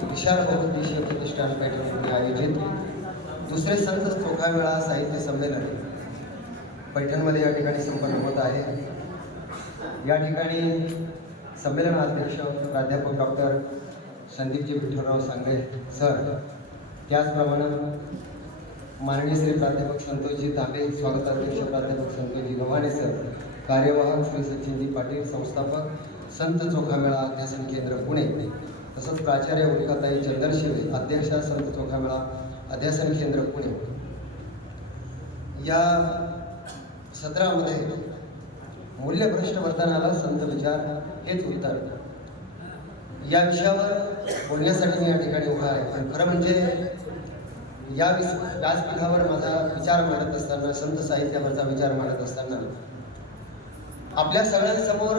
विशाल बहुउद्देशीय प्रतिष्ठान पैठणमध्ये आयोजित दुसरे संत चोखा वेळा साहित्य संमेलन पैठणमध्ये या ठिकाणी संपन्न होत आहे. या ठिकाणी संमेलन अध्यक्ष प्राध्यापक डॉक्टर संदीपजी विठ्ठलराव सांगळे सर त्याचप्रमाणे माननीय श्री प्राध्यापक संतोषजी तांबे स्वागताध्यक्ष प्राध्यापक संतोषजी गव्हाणे सर कार्यवाहक श्री सचिनजी पाटील संस्थापक संत चोखामेळा अध्यासन केंद्र पुणे. तसंच प्राचार्य उल्काताई चंदनशिवे अध्यक्षा संत चोखामेळा अध्यासन केंद्र पुणे. या सत्रामध्ये मूल्यभ्रष्ट वर्तनाला संत विचार हेच उत्तर. या विषयावर बोलण्यासाठी मी या ठिकाणी उभा आहे. पण खरं म्हणजे या विस व्यासपीठावर माझा विचार मांडत असताना संत साहित्यावरचा विचार मांडत असताना आपल्या सगळ्यांसमोर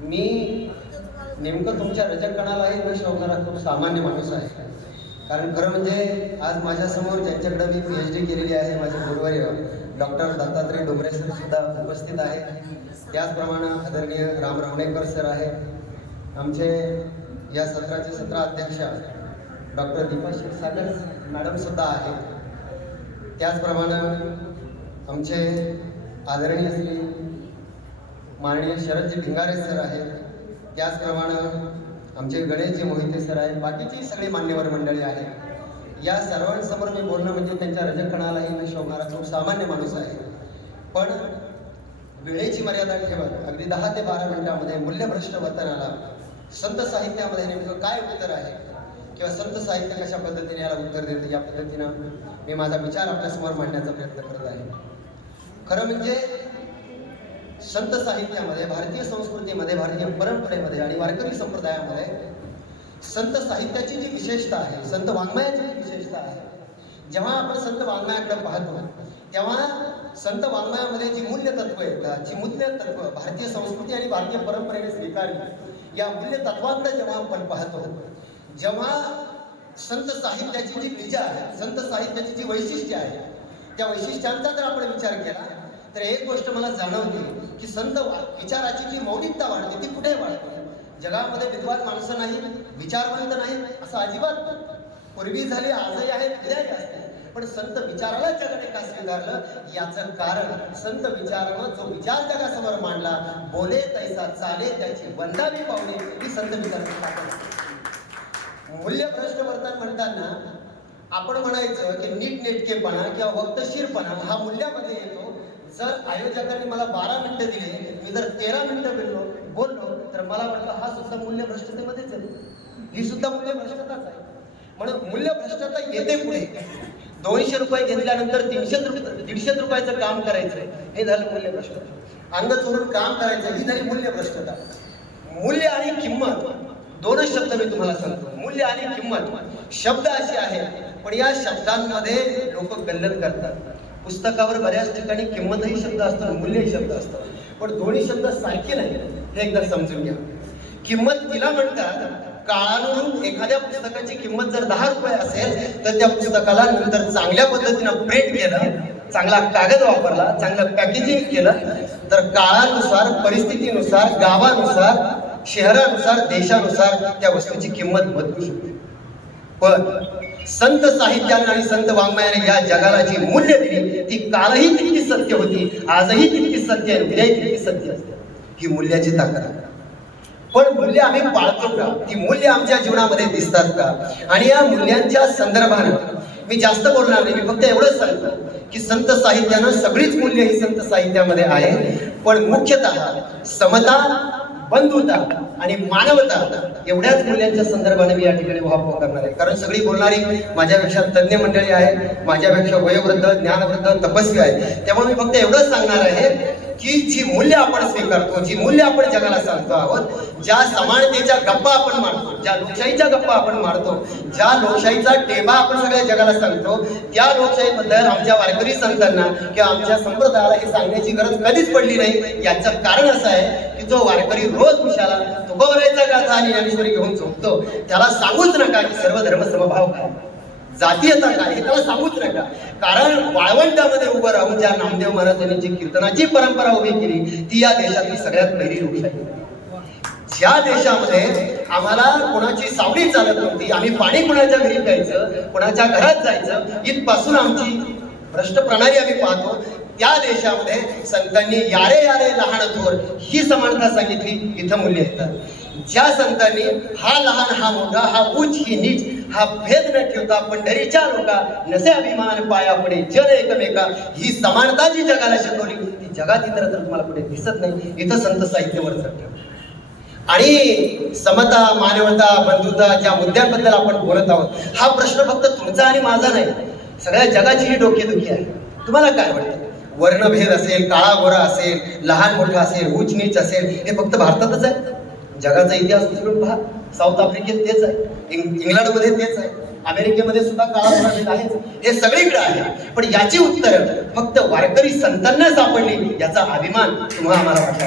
मी नेमकं तुमच्या रजकणालाही न शोधणारा खूप सामान्य माणूस आहे. कारण खरं म्हणजे आज माझ्यासमोर ज्यांच्याकडे मी पी एच डी केलेली आहे माझे गुरुवारी डॉक्टर दत्तात्रय डोंगरे सर सुद्धा उपस्थित आहे. त्याचप्रमाणे आदरणीय राम रावणेकर सर आहे. आमचे या सत्राचे सत्र अध्यक्ष डॉक्टर दीपा क्षीरसागर मॅडमसुद्धा आहेत. त्याचप्रमाणे आमचे आदरणीय श्री माननीय शरदजी भिंगारे सर आहेत. त्याचप्रमाणे आमचे गणेशजी मोहिते सर आहेत. बाकीची सगळी मान्यवर मंडळी आहेत. या सर्वांसमोर मी बोलणं म्हणजे त्यांच्या रजकणालाही न शोभणारा खूप सामान्य माणूस आहे. पण वेळेची मर्यादा ठेवत अगदी दहा ते बारा मिनिटामध्ये मूल्यभ्रष्ट वर्तनाला संत साहित्यामध्ये नेमकं काय उत्तर आहे? किंवा संत साहित्य कशा पद्धतीने याला उत्तर देतं या पद्धतीनं मी माझा विचार आपल्यासमोर मांडण्याचा प्रयत्न करत आहे. खरं म्हणजे संत साहित्यामध्ये भारतीय संस्कृतीमध्ये भारतीय परंपरेमध्ये आणि वारकरी संप्रदायामध्ये संत साहित्याची जी विशेषता आहे संत वाङ्मयाची जी विशेषता आहे जेव्हा आपण संत वाङ्मयाकडे पाहतो तेव्हा संत वाङ्मयामध्ये जी मूल्य तत्व येतात जी मूल्य तत्व भारतीय संस्कृती आणि भारतीय परंपरेने स्वीकारली या मूल्य तत्वांकडे जेव्हा आपण पाहतो जेव्हा संत साहित्याची जी बीजा आहे संत साहित्याची जी वैशिष्ट्य आहे त्या वैशिष्ट्यांचा जर आपण विचार केला तर एक गोष्ट मला जाणवते की संत विचाराची जी मौलिकता वाढते ती कुठे वाढते? जगामध्ये विद्वान माणसं नाही विचारवंत नाही असं अजिबात पूर्वी झाले आजही आहे उद्याही असते पण संत विचाराला जगाने का स्वीकारलं? याचं कारण संत विचारानं जो विचार जगासमोर मांडला बोले तैसा चाले त्याची वंदावी पावले ही संत विचाराची ताकद असते. मूल्यभ्रष्ट वर्तन म्हणताना आपण म्हणायचं की नीट नेटकेपणा किंवा वक्तशीरपणा हा मूल्यामध्ये येतो. जर आयोजकांनी मला बारा मिनिटं दिले मी जर तेरा मिनिटं बोललो बोललो तर मला वाटलं हा सुद्धा मूल्यभ्रष्टतेमध्येच येतो ही सुद्धा मूल्यभ्रष्टताच आहे. म्हणून मूल्यभ्रष्टता येते पुढे दोनशे रुपये घेतल्यानंतर तीनशे रुपये दीडशे रुपयाचं काम करायचं हे झालं मूल्यभ्रष्टता अंग चोरून काम करायचं ही झाली मूल्यभ्रष्टता मूल्य आणि किंमत. दोनच शब्द मी तुम्हाला सांगतो. मूल्य आणि किंमत. शब्द असे आहेत पण या शब्दांमध्ये लोक गल्लत करतात. पुस्तकावर बऱ्याच ठिकाणी किंमतही शब्द असतो मूल्यही शब्द असतो पण दोन्ही शब्द सारखे नाही हे एकदा समजून घ्या. किंमत तिला म्हणतात काळानुरूप एखाद्या पुस्तकाची किंमत जर दहा रुपये असेल तर त्या पुस्तकाला नंतर चांगल्या पद्धतीनं प्रिंट केलं चांगला कागद वापरला चांगलं पॅकेजिंग केलं तर काळानुसार परिस्थितीनुसार गावानुसार शहरानुसार देशानुसार त्या वस्तूची किंमत बदलू शकते. पण संत साहित्याने आणि संत वाङ्मयाने या जगाला जी मूल्य दिली ती कालही तितकी सत्य होती आजही तितकी सत्य आहे उद्याही तितकी सत्य असते. ही मूल्याची ताकद आहे. पण मूल्य आम्ही पाळतो का? ती मूल्य आमच्या जीवनामध्ये दिसतात का? आणि या मूल्यांच्या संदर्भानं मी जास्त बोलणार नाही मी फक्त एवढंच सांगतो की संत साहित्यानं सगळीच मूल्य ही संत साहित्यामध्ये आहे. पण मुख्यतः समता बंधुता आणि मानवता एवढ्याच मूल्यांच्या संदर्भाने मी या ठिकाणी उहापोह करणार आहे. कारण सगळी बोलणारी माझ्यापेक्षा तज्ज्ञ मंडळी आहे माझ्यापेक्षा वयोवृद्ध ज्ञानवृद्ध तपस्वी आहे. त्यामुळे मी फक्त एवढंच सांगणार आहे की जी मूल्य आपण स्वीकारतो जी मूल्य आपण जगाला सांगतो आहोत ज्या समानतेच्या गप्पा आपण मारतो ज्या लोकशाहीच्या गप्पा आपण मारतो ज्या लोकशाहीचा टेबा आपण सगळ्या जगाला सांगतो त्या लोकशाहीबद्दल आमच्या वारकरी संतांना किंवा आमच्या संप्रदायाला हे सांगण्याची गरज कधीच पडली नाही. याचं कारण असं आहे जो वारकरी रोज खुशाला तुकोबरायचा गाथा आणि ज्ञानेश्वरी घेऊन झोपतो त्याला सांगूच नका की सर्व धर्म समभाव काय जातीयता काय हे त्याला सांगूच नका. कारण वाळवंटामध्ये उभं राहून ज्या नामदेव महाराजांनी जी कीर्तनाची परंपरा उभी केली ती या देशातली सगळ्यात पहिली लोकशाही ज्या देशामध्ये आम्हाला कोणाची सावली चालत नव्हती आम्ही पाणी कुणाच्या घरी प्यायचं कोणाच्या घरात जायचं इथपासून आमची भ्रष्ट प्रणाली आम्ही पाहतो. त्या देशामध्ये संतांनी यारे यारे लहान थोर ही समानता सांगितली इथं मूल्य येतात. ज्या संतांनी हा लहान हा मोठा हा उच ही नीच हा भेद न ठेवता पंढरीच्या लोका नसे अभिमान पाया पुढे जन एकमेका ही समानता जी जगाला शिकवली ती जगात इतर तर तुम्हाला कुठे दिसत नाही. इथं संत साहित्यवर ठेवलं आणि समता मानवता बंधुता ज्या मुद्द्यांबद्दल आपण बोलत आहोत हा प्रश्न फक्त तुमचा आणि माझा नाही. सगळ्या जगाची ही डोकेदुखी आहे. तुम्हाला काय वाटतं? वर्णभेद असेल काळा गोरा असेल लहान मोठा असेल उच नीच असेल हे फक्त भारतातच आहे. जगाचा इतिहास उचलून पहा. साऊथ आफ्रिकेत तेच आहे. इंग- इंग्लंडमध्ये तेच आहे. अमेरिकेमध्ये सुद्धा काळा गोरा भेद आहेच हे सगळीकडे आहे. पण याची उत्तरं फक्त वारकरी संतांना सापडली याचा अभिमान तुम्हाला आम्हाला वाटला.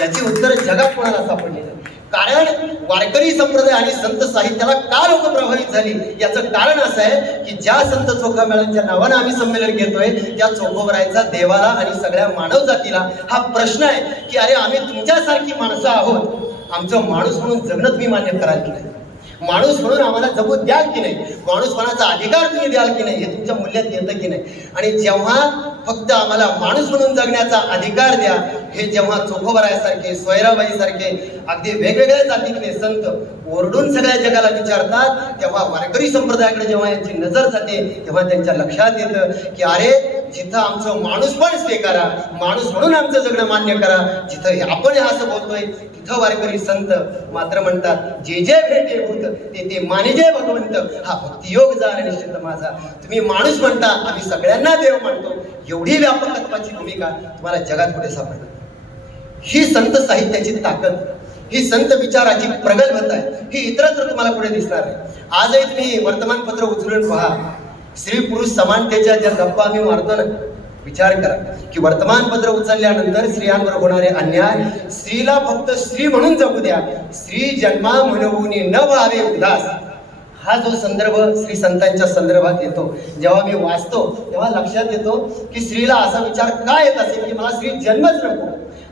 याची उत्तर जगात कोणाला सापडली नाही? कारण वारकरी संप्रदाय आणि संत साहित्याला का लोक प्रभावित झाली? याचं कारण असं आहे की ज्या संत चोखा मेळ्यांच्या नावानं आम्ही संमेलन घेतोय त्या चोखोबरायचा देवाला आणि सगळ्या मानव जातीला हा प्रश्न आहे की अरे आम्ही तुमच्यासारखी माणसं आहोत. आमचं माणूस म्हणून जगणं तुम्ही मान्य कराल की नाही? माणूस म्हणून आम्हाला जगू द्याल की नाही? माणूसपणाचा अधिकार तुम्ही द्याल की नाही? हे तुमच्या मूल्यात येतं की नाही? आणि जेव्हा फक्त आम्हाला माणूस म्हणून जगण्याचा अधिकार द्या. हे जेव्हा चोखोबरायसारखे सोयराबाईसारखे अगदी वेगवेगळ्या जातीतले संत ओरडून सगळ्या जगाला विचारतात तेव्हा वारकरी संप्रदायाकडे जेव्हा यांची नजर जाते तेव्हा त्यांच्या लक्षात येतं की अरे जिथं आमचं माणूस पण स्वीकारा माणूस म्हणून आमचं जगणं मान्य करा जिथं आपण हे असं बोलतोय तिथं वारकरी संत मात्र म्हणतात जे जे भेटे भूत ते ते मानिजे भगवंत हा भक्तियोग जाण निश्चित माझा. तुम्ही माणूस म्हणता आम्ही सगळ्यांना देव मानतो. एवढी व्यापकत्वाची भूमिका तुम्हाला जगात कुठे सापडणार. ही संत साहित्याची ताकद ही संत विचाराची प्रगल्भता आहे ही इतरत्र तुम्हाला पुढे दिसणार आहे. आजही तुम्ही वर्तमानपत्र उचलून पहा. स्त्री पुरुष समानतेच्या ज्या गप्पा आम्ही मारतो ना विचार करा. की वर्तमानपत्र उचलल्यानंतर स्त्रियांवर होणारे अन्याय स्त्रीला फक्त स्त्री म्हणून जगू द्या. स्त्री जन्मा म्हणून न व्हावे उदास. हा जो संदर्भ श्री संतांच्या संदर्भात येतो जेव्हा मी वाचतो तेव्हा लक्षात येतो की स्त्रीला असा विचार का येत असेल की मला स्त्री जन्मच नको?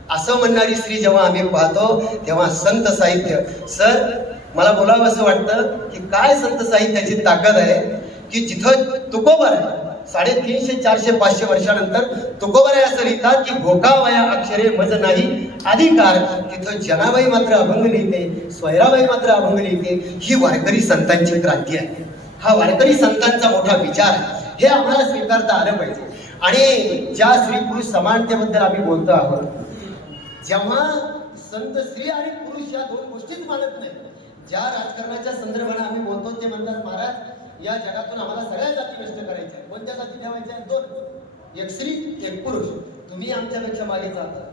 असं म्हणणारी स्त्री जेव्हा आम्ही पाहतो तेव्हा संत साहित्य सर मला बोलावं असं वाटतं की काय संत साहित्याची ताकद आहे की जिथं तुकोबर आहे साडेतीनशे चारशे पाचशे वर्षानंतर तुकोबर आहे असं लिहितात की भोकावया अक्षरे मज नाही. अधिकार तिथं जनाबाई मात्र अभंग लिहिते स्वैराबाई मात्र अभंग लिहिते. ही वारकरी संतांची क्रांती आहे. हा वारकरी संतांचा मोठा विचार आहे. हे आम्हाला स्वीकारता आलं पाहिजे. आणि ज्या स्त्री पुरुष समानतेबद्दल आम्ही बोलतो आहोत जेव्हा संत स्त्री आणि पुरुष या दोन गोष्टीच मानत नाही ज्या राजकारणाच्या संदर्भाने आम्ही बोलतो ते म्हणतात महाराज या जगातून आम्हाला सगळ्या जाती नष्ट करायच्या आहेत. कोणत्या जाती ठेवायच्या आहेत? दोन. एक स्त्री एक पुरुष. तुम्ही आमच्यापेक्षा मागे जाता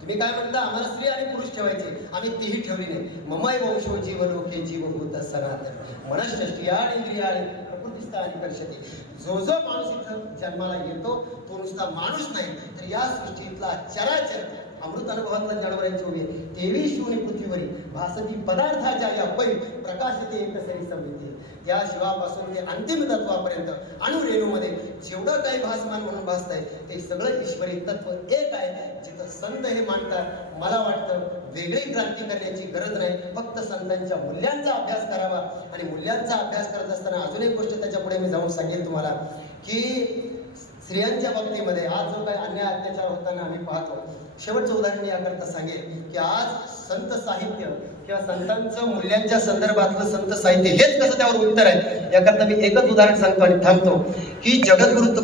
तुम्ही काय म्हणता? आम्हाला स्त्री आणि पुरुष ठेवायचे आम्ही तीही ठेवली नाही. ममाय वंशो जीव लोके जीव होत सनातन. मनष्टियाळ इंद्रियाळ प्रकृतीस्था आणि कर्षती जो जो माणूस इथं जन्माला येतो तो नुसता माणूस नाही. तर या सृष्टीतला चराचर अमृत अनुभवातला जनावरांची उभी आहे. तेवीस शिवनी पृथ्वीवरी. भासती पदार्थाच्या या पै प्रकाशते एकसरी समिती या शिवापासून ते अंतिम तत्वापर्यंत अणुरेणूमध्ये जेवढं काही भासमान म्हणून भासत आहे ते सगळं ईश्वरी तत्व एक आहे जिथं संत हे मानतात मला वाटतं वेगळी क्रांती करण्याची गरज नाही. फक्त संतांच्या मूल्यांचा अभ्यास करावा. आणि मूल्यांचा अभ्यास करत असताना अजून एक गोष्ट त्याच्या पुढे मी जाऊन सांगेन तुम्हाला की स्त्रियांच्या बाबतीमध्ये आज जो काही अन्याय अत्याचार होताना आम्ही पाहतो शेवटचं उदाहरण मी याकरता सांगेल की आज संत साहित्य किंवा संतांचं मूल्यांच्या संदर्भातलं संत साहित्य हेच कसं त्यावर उत्तर आहे याकरता मी एकच उदाहरण सांगतो आणि थांबतो की जगद्गुरु